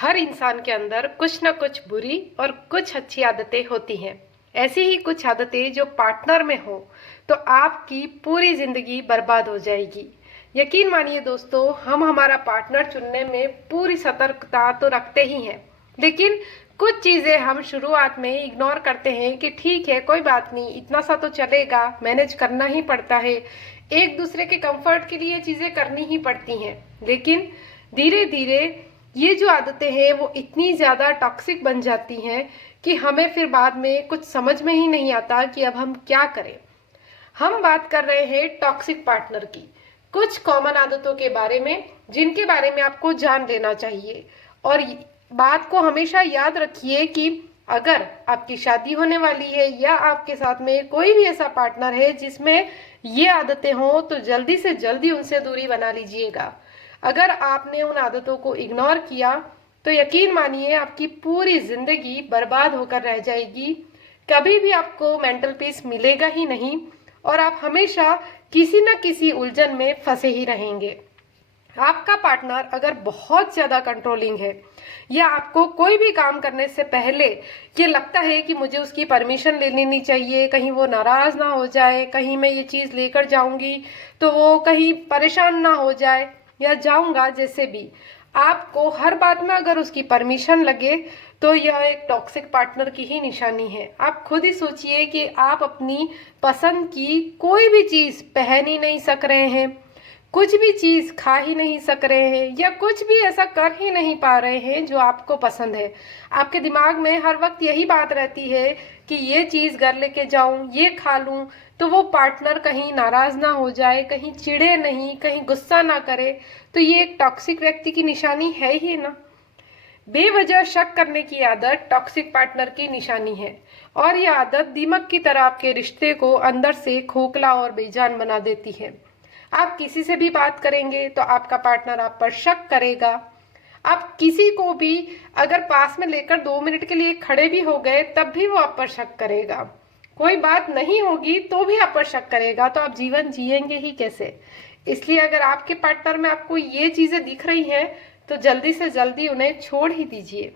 हर इंसान के अंदर कुछ न कुछ बुरी और कुछ अच्छी आदतें होती हैं। ऐसी ही कुछ आदतें जो पार्टनर में हो तो आपकी पूरी जिंदगी बर्बाद हो जाएगी। यकीन मानिए दोस्तों, हम हमारा पार्टनर चुनने में पूरी सतर्कता तो रखते ही हैं, लेकिन कुछ चीज़ें हम शुरुआत में इग्नोर करते हैं कि ठीक है, कोई बात नहीं, इतना सा तो चलेगा, मैनेज करना ही पड़ता है। एक दूसरे के कंफर्ट के लिए चीज़ें करनी ही पड़ती हैं, लेकिन धीरे धीरे ये जो आदतें हैं वो इतनी ज़्यादा टॉक्सिक बन जाती हैं कि हमें फिर बाद में कुछ समझ में ही नहीं आता कि अब हम क्या करें। हम बात कर रहे हैं टॉक्सिक पार्टनर की, कुछ कॉमन आदतों के बारे में जिनके बारे में आपको जान लेना चाहिए। और बात को हमेशा याद रखिए कि अगर आपकी शादी होने वाली है या आपके साथ में कोई भी ऐसा पार्टनर है जिसमें ये आदतें हों तो जल्दी से जल्दी उनसे दूरी बना लीजिएगा। अगर आपने उन आदतों को इग्नोर किया तो यकीन मानिए आपकी पूरी जिंदगी बर्बाद होकर रह जाएगी। कभी भी आपको मेंटल पीस मिलेगा ही नहीं और आप हमेशा किसी न किसी उलझन में फंसे ही रहेंगे। आपका पार्टनर अगर बहुत ज़्यादा कंट्रोलिंग है या आपको कोई भी काम करने से पहले ये लगता है कि मुझे उसकी परमिशन ले लेनी चाहिए, कहीं वो नाराज़ ना हो जाए, कहीं मैं ये चीज़ लेकर जाऊंगी तो वो कहीं परेशान ना हो जाए या जाऊंगा, जैसे भी आपको हर बात में अगर उसकी परमिशन लगे तो यह एक टॉक्सिक पार्टनर की ही निशानी है। आप खुद ही सोचिए कि आप अपनी पसंद की कोई भी चीज़ पहन ही नहीं सक रहे हैं, कुछ भी चीज़ खा ही नहीं सक रहे हैं या कुछ भी ऐसा कर ही नहीं पा रहे हैं जो आपको पसंद है। आपके दिमाग में हर वक्त यही बात रहती है कि ये चीज़ घर लेके जाऊं, ये खा लूं तो वो पार्टनर कहीं नाराज़ ना हो जाए, कहीं चिढ़े नहीं, कहीं गुस्सा ना करे। तो ये एक टॉक्सिक व्यक्ति की निशानी है ही ना। बेवजह शक करने की आदत टॉक्सिक पार्टनर की निशानी है और यह आदत दीमक की तरह आपके रिश्ते को अंदर से खोखला और बेजान बना देती है। आप किसी से भी बात करेंगे तो आपका पार्टनर आप पर शक करेगा। आप किसी को भी अगर पास में लेकर 2 मिनट के लिए खड़े भी हो गए तब भी वो आप पर शक करेगा। कोई बात नहीं होगी तो भी आप पर शक करेगा, तो आप जीवन जिएंगे ही कैसे। इसलिए अगर आपके पार्टनर में आपको ये चीज़ें दिख रही हैं तो जल्दी से जल्दी उन्हें छोड़ ही दीजिए।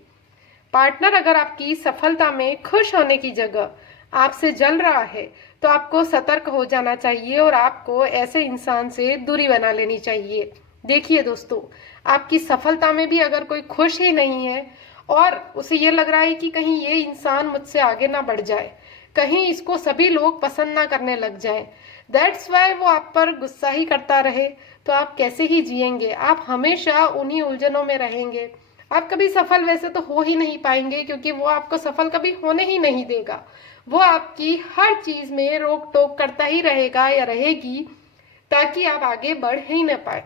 पार्टनर अगर आपकी सफलता में खुश होने की जगह आपसे जल रहा है तो आपको सतर्क हो जाना चाहिए और आपको ऐसे इंसान से दूरी बना लेनी चाहिए। देखिए दोस्तों, आपकी सफलता में भी अगर कोई खुश ही नहीं है और उसे ये लग रहा है कि कहीं ये इंसान मुझसे आगे ना बढ़ जाए, कहीं इसको सभी लोग पसंद ना करने लग जाए, दैट्स वाई वो आप पर गुस्सा ही करता रहे, तो आप कैसे ही जिएंगे। आप हमेशा उन्हीं उलझनों में रहेंगे। आप कभी सफल वैसे तो हो ही नहीं पाएंगे क्योंकि वो आपको सफल कभी होने ही नहीं देगा। वो आपकी हर चीज में रोक टोक करता ही रहेगा या रहेगी ताकि आप आगे बढ़ ही न पाए।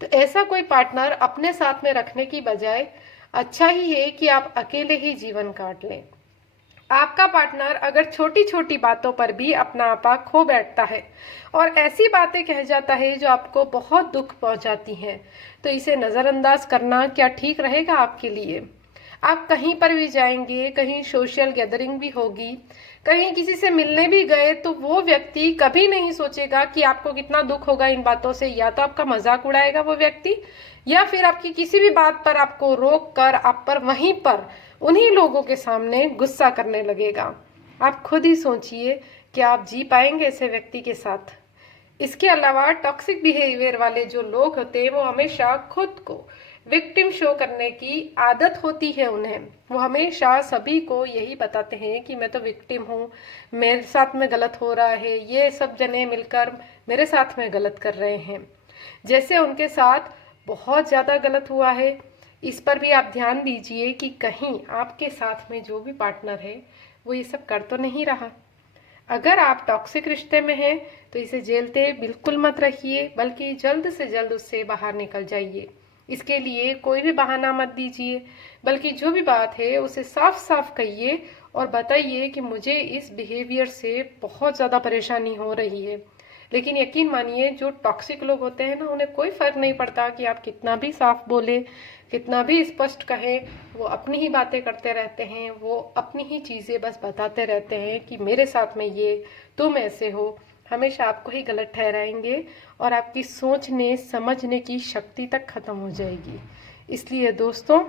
तो ऐसा कोई पार्टनर अपने साथ में रखने की बजाय अच्छा ही है कि आप अकेले ही जीवन काट लें। आपका पार्टनर अगर छोटी छोटी बातों पर भी अपना आपा खो बैठता है और ऐसी बातें कह जाता है जो आपको बहुत दुख पहुंचाती हैं, तो इसे नज़रअंदाज करना क्या ठीक रहेगा आपके लिए। आप कहीं पर भी जाएंगे, कहीं सोशल गैदरिंग भी होगी, कहीं किसी से मिलने भी गए तो वो व्यक्ति कभी नहीं सोचेगा कि आपको कितना दुख होगा इन बातों से। या तो आपका मजाक उड़ाएगा वो व्यक्ति या फिर आपकी किसी भी बात पर आपको रोक कर आप पर वहीं पर उन्हीं लोगों के सामने गुस्सा करने लगेगा। आप खुद ही सोचिए कि आप जी पाएंगे ऐसे व्यक्ति के साथ। इसके अलावा टॉक्सिक बिहेवियर वाले जो लोग होते हैं वो हमेशा खुद को विक्टिम शो करने की आदत होती है उन्हें। वो हमेशा सभी को यही बताते हैं कि मैं तो विक्टिम हूँ, मेरे साथ में गलत हो रहा है, ये सब जने मिलकर मेरे साथ में गलत कर रहे हैं, जैसे उनके साथ बहुत ज़्यादा गलत हुआ है। इस पर भी आप ध्यान दीजिए कि कहीं आपके साथ में जो भी पार्टनर है वो ये सब कर तो नहीं रहा। अगर आप टॉक्सिक रिश्ते में हैं तो इसे झेलते बिल्कुल मत रहिए, बल्कि जल्द से जल्द उससे बाहर निकल जाइए। इसके लिए कोई भी बहाना मत दीजिए, बल्कि जो भी बात है उसे साफ साफ कहिए और बताइए कि मुझे इस बिहेवियर से बहुत ज़्यादा परेशानी हो रही है। लेकिन यकीन मानिए, जो टॉक्सिक लोग होते हैं ना, उन्हें कोई फ़र्क नहीं पड़ता कि आप कितना भी साफ बोले, कितना भी स्पष्ट कहें, वो अपनी ही बातें करते रहते हैं। वो अपनी ही चीज़ें बस बताते रहते हैं कि मेरे साथ में ये, तुम ऐसे हो, हमेशा आपको ही गलत ठहराएंगे और आपकी सोचने समझने की शक्ति तक ख़त्म हो जाएगी। इसलिए दोस्तों,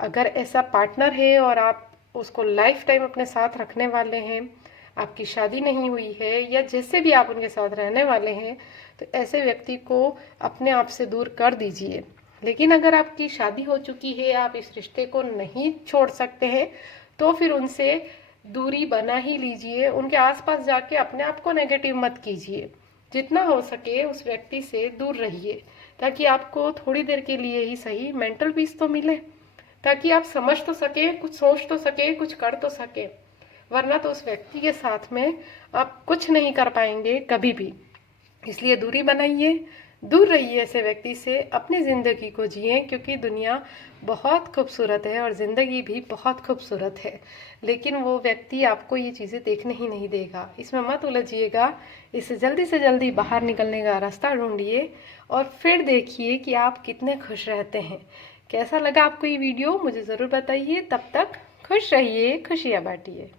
अगर ऐसा पार्टनर है और आप उसको लाइफ टाइम अपने साथ रखने वाले हैं, आपकी शादी नहीं हुई है या जैसे भी आप उनके साथ रहने वाले हैं, तो ऐसे व्यक्ति को अपने आप से दूर कर दीजिए। लेकिन अगर आपकी शादी हो चुकी है, आप इस रिश्ते को नहीं छोड़ सकते हैं, तो फिर उनसे दूरी बना ही लीजिए। उनके आसपास जाके अपने आप को नेगेटिव मत कीजिए। जितना हो सके उस व्यक्ति से दूर रहिए, ताकि आपको थोड़ी देर के लिए ही सही मेंटल पीस तो मिले, ताकि आप समझ तो सके, कुछ सोच तो सके, कुछ कर तो सके। वरना तो उस व्यक्ति के साथ में आप कुछ नहीं कर पाएंगे कभी भी। इसलिए दूरी बनाइए, दूर रहिए ऐसे व्यक्ति से, अपनी ज़िंदगी को जिए, क्योंकि दुनिया बहुत खूबसूरत है और ज़िंदगी भी बहुत खूबसूरत है। लेकिन वो व्यक्ति आपको ये चीज़ें देखने ही नहीं देगा। इसमें मत उलझिएगा। इससे जल्दी से जल्दी बाहर निकलने का रास्ता ढूंढिए और फिर देखिए कि आप कितने खुश रहते हैं। कैसा लगा आपको ये वीडियो मुझे ज़रूर बताइए। तब तक खुश रहिए, खुशियाँ बांटिए।